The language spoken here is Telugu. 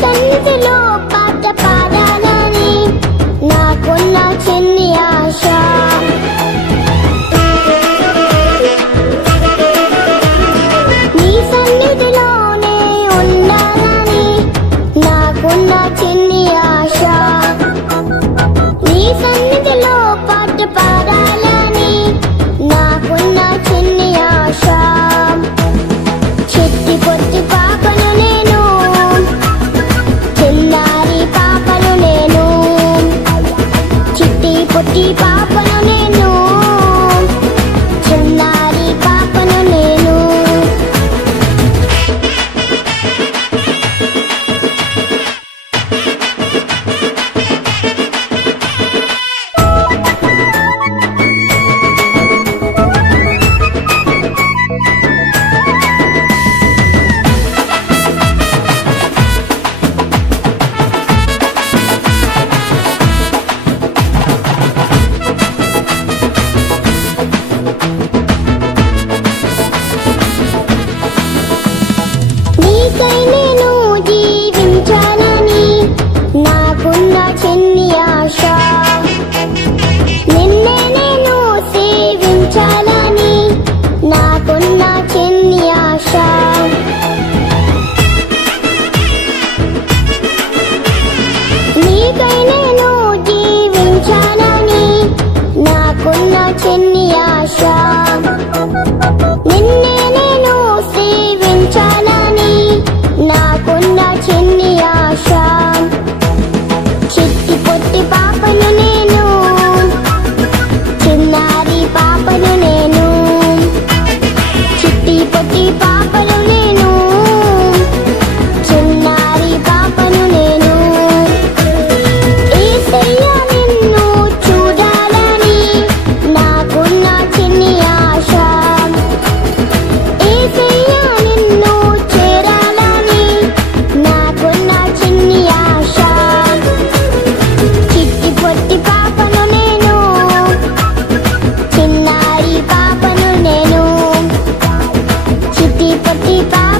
సన్నిధిలో పాట పాడాలని నాకున్న చిన్ని ఆశ. నీ సన్నిధిలోనే ఉండాలని నాకున్న చిన్ని ఆశ. నీ సన్నిధిలో పాట పాడాలని నాకున్న చిన్ని ఆశ. చిట్టి పొట్టి పాపను నేను, చిన్నారి పాపను నేను. చిట్టి పొట్టి పాపను నేను, చిన్నారి పాపను నేను. నీకై నేను జీవించాలని నాకున్న చిన్ని ఆశ. నిన్నే నేను సేవించాలని నాకున్న చిన్ని ఆశ. నీకై నేను జీవించాలని నాకున్న చిన్ని ఆశ. నిన్నే నేను సేవించాలని నాకున్న చిన్ని ఆశ. చిట్టి పొట్టి పాపను నేను, చిన్నారి పాపను నేను. చిట్టి పొట్టి పాపను నేను, చిన్నారి పాపను నేను. యేసయ్యా నిన్ను చూడాలని నాకున్న చిన్ని ఆశ. యేసయ్యా నిన్ను చేరాలని నాకున్న చిన్ని ఆశ. చిట్టి పొట్టి పాపను నేను, చిన్నారి పాపను నేను. చిట్టి పొట్టి పాప